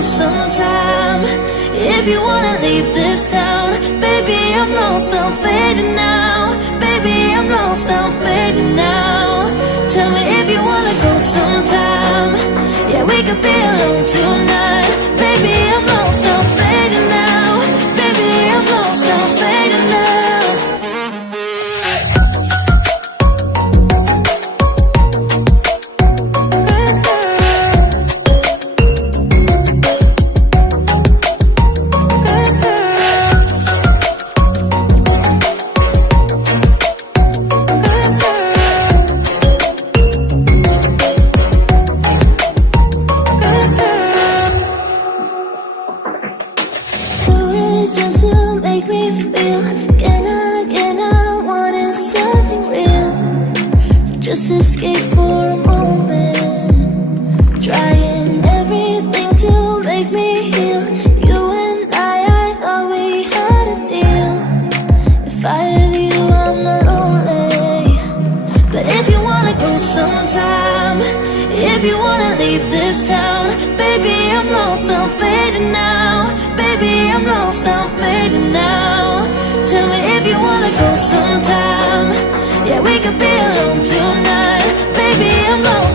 go sometime. If you wanna leave this town, baby, I'm lost, I'm fading now. Baby, I'm lost, I'm fading now. Tell me if you wanna go sometime. Yeah, we could be alone tonight. Baby, I'm lost, I'm fading now. Baby, I'm lost, I'm fading now. Just escape for a moment, trying everything to make me heal. You and I thought we had a deal. If I have you, I'm not lonely. But if you wanna go sometime, if you wanna leave this town, baby, I'm lost, I'm fading now. Baby, I'm lost, I'm fading now. Tell me if you wanna go sometime. Yeah, we could be alone tonight. Baby, I'm lost.